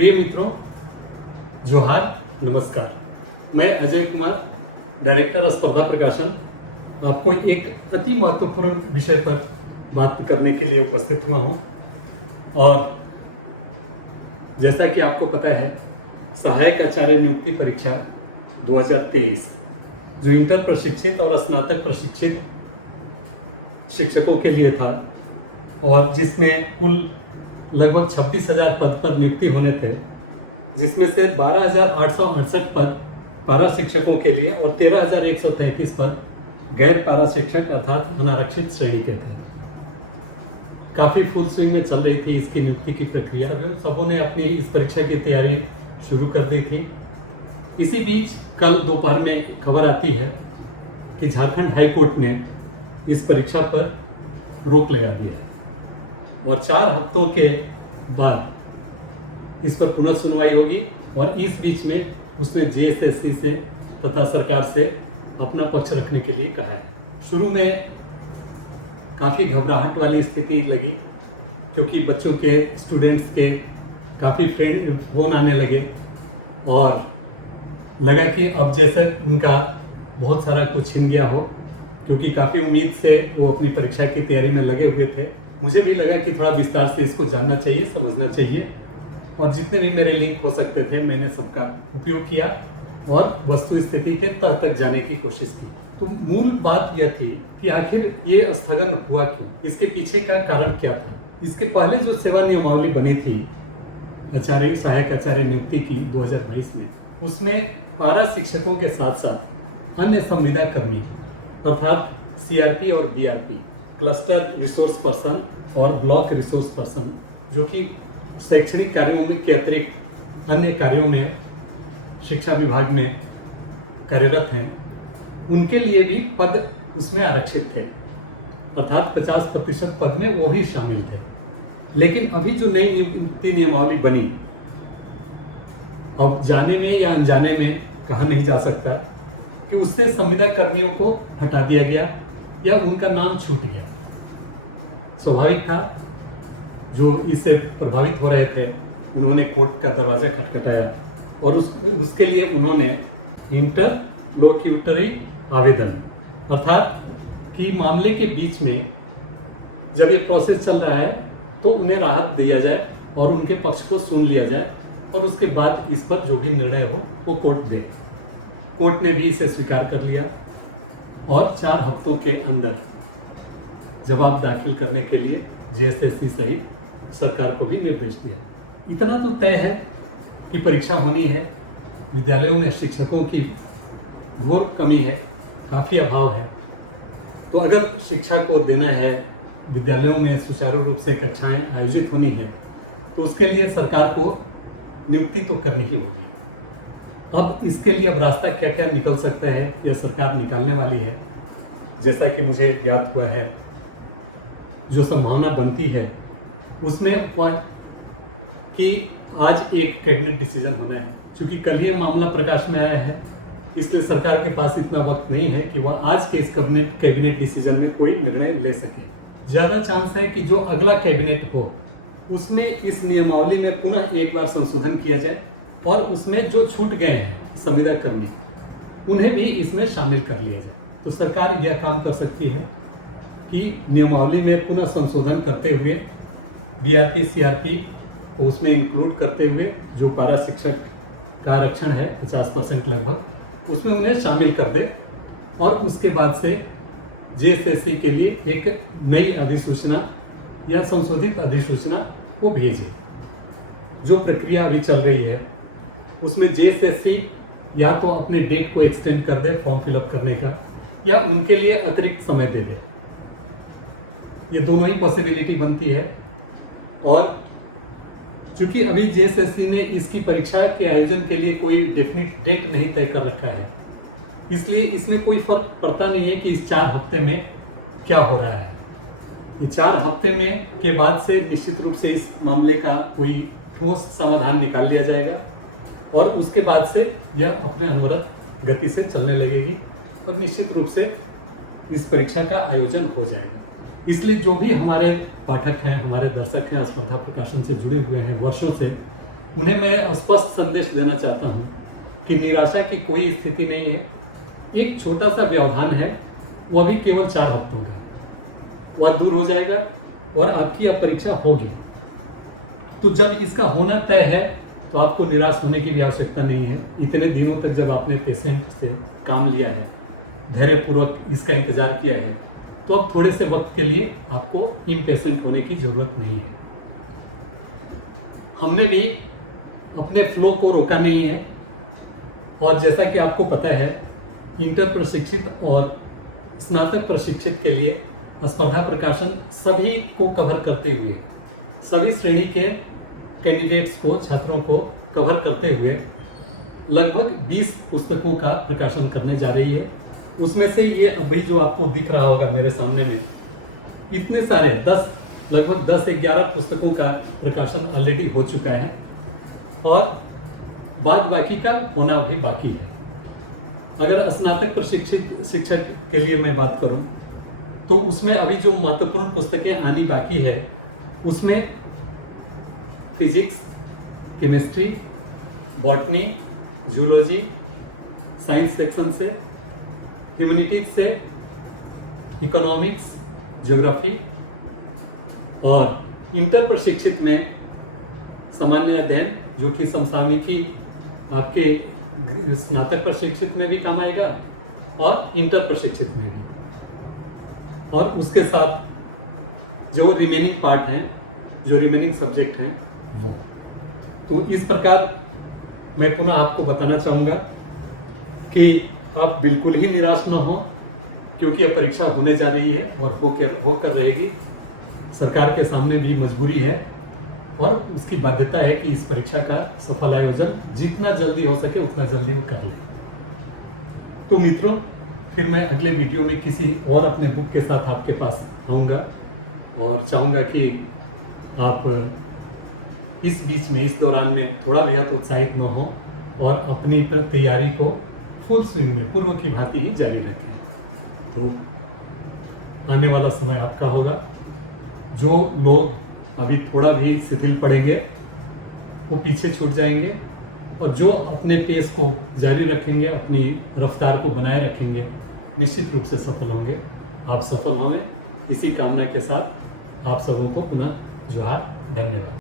प्रिय मित्रों, जोहार, नमस्कार। मैं अजय कुमार, डायरेक्टर स्पर्धा प्रकाशन, आपको एक अति महत्वपूर्ण विषय पर बात करने के लिए उपस्थित हुआ हूँ। और जैसा कि आपको पता है, सहायक आचार्य नियुक्ति परीक्षा 2023 जो इंटर प्रशिक्षित और स्नातक प्रशिक्षित शिक्षकों के लिए था और जिसमें कुल लगभग 26,000 पद पर नियुक्ति होने थे, जिसमें से 12,868 पद पारा शिक्षकों के लिए और 13,133 पद गैर पारा शिक्षक अर्थात अनारक्षित श्रेणी के थे। काफ़ी फुल स्विंग में चल रही थी इसकी नियुक्ति की प्रक्रिया। सबों ने अपनी इस परीक्षा की तैयारी शुरू कर दी थी। इसी बीच कल दोपहर में खबर आती है कि झारखंड हाई कोर्ट ने इस परीक्षा पर रोक लगा दिया है और 4 हफ्तों के बाद इस पर पुनः सुनवाई होगी। और इस बीच में उसने जेएसएससी से तथा सरकार से अपना पक्ष रखने के लिए कहा है। शुरू में काफ़ी घबराहट वाली स्थिति लगी, क्योंकि बच्चों के स्टूडेंट्स के काफ़ी फोन आने लगे और लगा कि अब जैसे उनका बहुत सारा कुछ छिन गया हो, क्योंकि काफ़ी उम्मीद से वो अपनी परीक्षा की तैयारी में लगे हुए थे। मुझे भी लगा कि थोड़ा विस्तार से इसको जानना चाहिए, समझना चाहिए, और जितने भी मेरे लिंक हो सकते थे मैंने सबका उपयोग किया और वस्तु स्थिति के तह तक जाने की कोशिश की। तो मूल बात यह थी कि आखिर ये स्थगन हुआ क्यों, इसके पीछे का कारण क्या था। इसके पहले जो सेवा नियमावली बनी थी आचार्य सहायक आचार्य नियुक्ति की 2022 में, उसमें पारा शिक्षकों के साथ साथ अन्य संविदा कर्मी अर्थात सीआरपी और बीआरपी, क्लस्टर रिसोर्स पर्सन और ब्लॉक रिसोर्स पर्सन, जो कि शैक्षणिक कार्यों में के अतिरिक्त अन्य कार्यों में शिक्षा विभाग में कार्यरत हैं, उनके लिए भी पद उसमें आरक्षित थे, अर्थात 50% पद में वो भी शामिल थे। लेकिन अभी जो नई नियुक्ति नियमावली बनी, अब जाने में या अनजाने में कहा नहीं जा सकता कि उससे संविदा कर्मियों को हटा दिया गया या उनका नाम छूट गया। स्वाभाविक था, जो इससे प्रभावित हो रहे थे उन्होंने कोर्ट का दरवाजा खटखटाया और उसके लिए उन्होंने इंटरलोक्यूटरी आवेदन, अर्थात कि मामले के बीच में जब ये प्रोसेस चल रहा है तो उन्हें राहत दिया जाए और उनके पक्ष को सुन लिया जाए और उसके बाद इस पर जो भी निर्णय हो वो कोर्ट दे। कोर्ट ने भी इसे स्वीकार कर लिया और 4 हफ्तों के अंदर जवाब दाखिल करने के लिए जेएसएससी सहित सरकार को भी निर्देश दिया। इतना तो तय है कि परीक्षा होनी है। विद्यालयों में शिक्षकों की घोर कमी है, काफ़ी अभाव है। तो अगर शिक्षा को देना है, विद्यालयों में सुचारू रूप से कक्षाएं आयोजित होनी है, तो उसके लिए सरकार को नियुक्ति तो करनी ही होगी। अब इसके लिए अब रास्ता क्या क्या निकल सकता है, यह सरकार निकालने वाली है। जैसा कि मुझे ज्ञात हुआ है, जो संभावना बनती है उसमें कि आज एक कैबिनेट डिसीजन होना है। क्योंकि कल ही मामला प्रकाश में आया है, इसलिए सरकार के पास इतना वक्त नहीं है कि वह आज के इस कैबिनेट डिसीजन में कोई निर्णय ले सके। ज़्यादा चांस है कि जो अगला कैबिनेट हो उसमें इस नियमावली में पुनः एक बार संशोधन किया जाए और उसमें जो छूट गए हैं संविदा कर्मी, उन्हें भी इसमें शामिल कर लिया जाए। तो सरकार यह काम कर सकती है कि नियमावली में पुनः संशोधन करते हुए बीआरपी सीआरपी को उसमें इंक्लूड करते हुए जो पारा शिक्षक का आरक्षण है 50% लगभग, उसमें उन्हें शामिल कर दे और उसके बाद से जेएसएससी के लिए एक नई अधिसूचना या संशोधित अधिसूचना को भेजे। जो प्रक्रिया अभी चल रही है उसमें जेएसएससी या तो अपने डेट को एक्सटेंड कर दे फॉर्म फिलअप करने का, या उनके लिए अतिरिक्त समय दे दे। ये दोनों ही पॉसिबिलिटी बनती है। और चूंकि अभी जेएसएससी ने इसकी परीक्षा के आयोजन के लिए कोई डेफिनेट डेट नहीं तय कर रखा है, इसलिए इसमें कोई फर्क पड़ता नहीं है कि इस 4 हफ्ते में क्या हो रहा है। ये 4 हफ्ते में के बाद से निश्चित रूप से इस मामले का कोई ठोस समाधान निकाल लिया जाएगा और उसके बाद से यह अपने अनवरत गति से चलने लगेगी और निश्चित रूप से इस परीक्षा का आयोजन हो जाएगा। इसलिए जो भी हमारे पाठक हैं, हमारे दर्शक हैं, स्पर्धा प्रकाशन से जुड़े हुए हैं वर्षों से, उन्हें मैं स्पष्ट संदेश देना चाहता हूँ कि निराशा की कोई स्थिति नहीं है। एक छोटा सा व्यवधान है, वह भी केवल 4 हफ्तों का, वह दूर हो जाएगा और आपकी अब परीक्षा होगी। तो जब इसका होना तय है तो आपको निराश होने की भी आवश्यकता नहीं है। इतने दिनों तक जब आपने पेशेंट से काम लिया है, धैर्यपूर्वक इसका इंतजार किया है, तो अब थोड़े से वक्त के लिए आपको इम्पेशेंट होने की जरूरत नहीं है। हमने भी अपने फ्लो को रोका नहीं है, और जैसा कि आपको पता है, इंटर प्रशिक्षित और स्नातक प्रशिक्षित के लिए स्पर्धा प्रकाशन सभी को कवर करते हुए, सभी श्रेणी के कैंडिडेट्स को, छात्रों को कवर करते हुए लगभग 20 पुस्तकों का प्रकाशन करने जा रही है। उसमें से ये अभी जो आपको दिख रहा होगा मेरे सामने में, इतने सारे लगभग 10-11 पुस्तकों का प्रकाशन ऑलरेडी हो चुका है, और बाद बाकी का होना भी बाकी है। अगर स्नातक प्रशिक्षित शिक्षक के लिए मैं बात करूं, तो उसमें अभी जो महत्वपूर्ण पुस्तकें आनी बाकी है, उसमें physics, chemistry, botany, zoology, science section से, ह्यूमैनिटीज से, इकोनॉमिक्स, ज्योग्राफी, और इंटर प्रशिक्षित में सामान्य अध्ययन, जो कि समसामयिकी आपके स्नातक प्रशिक्षित में भी काम आएगा और इंटर प्रशिक्षित में भी, और उसके साथ जो रिमेनिंग पार्ट हैं, जो रिमेनिंग सब्जेक्ट हैं वो। तो इस प्रकार मैं पुनः आपको बताना चाहूँगा कि आप बिल्कुल ही निराश न हो, क्योंकि अब परीक्षा होने जा रही है और होकर रहेगी। सरकार के सामने भी मजबूरी है और उसकी बाध्यता है कि इस परीक्षा का सफल आयोजन जितना जल्दी हो सके उतना जल्दी वो कर ले। तो मित्रों, फिर मैं अगले वीडियो में किसी और अपने बुक के साथ आपके पास आऊँगा, और चाहूँगा कि आप इस बीच में, इस दौरान में थोड़ा बेहद उत्साहित न हो और अपनी तैयारी को फुल स्विंग में पूर्व की भांति ही जारी रखें। तो आने वाला समय आपका होगा। जो लोग अभी थोड़ा भी शिथिल पड़ेंगे वो पीछे छूट जाएंगे, और जो अपने पेस को जारी रखेंगे, अपनी रफ्तार को बनाए रखेंगे, निश्चित रूप से सफल होंगे। आप सफल होंगे, इसी कामना के साथ आप सबों को पुनः जोहार, धन्यवाद।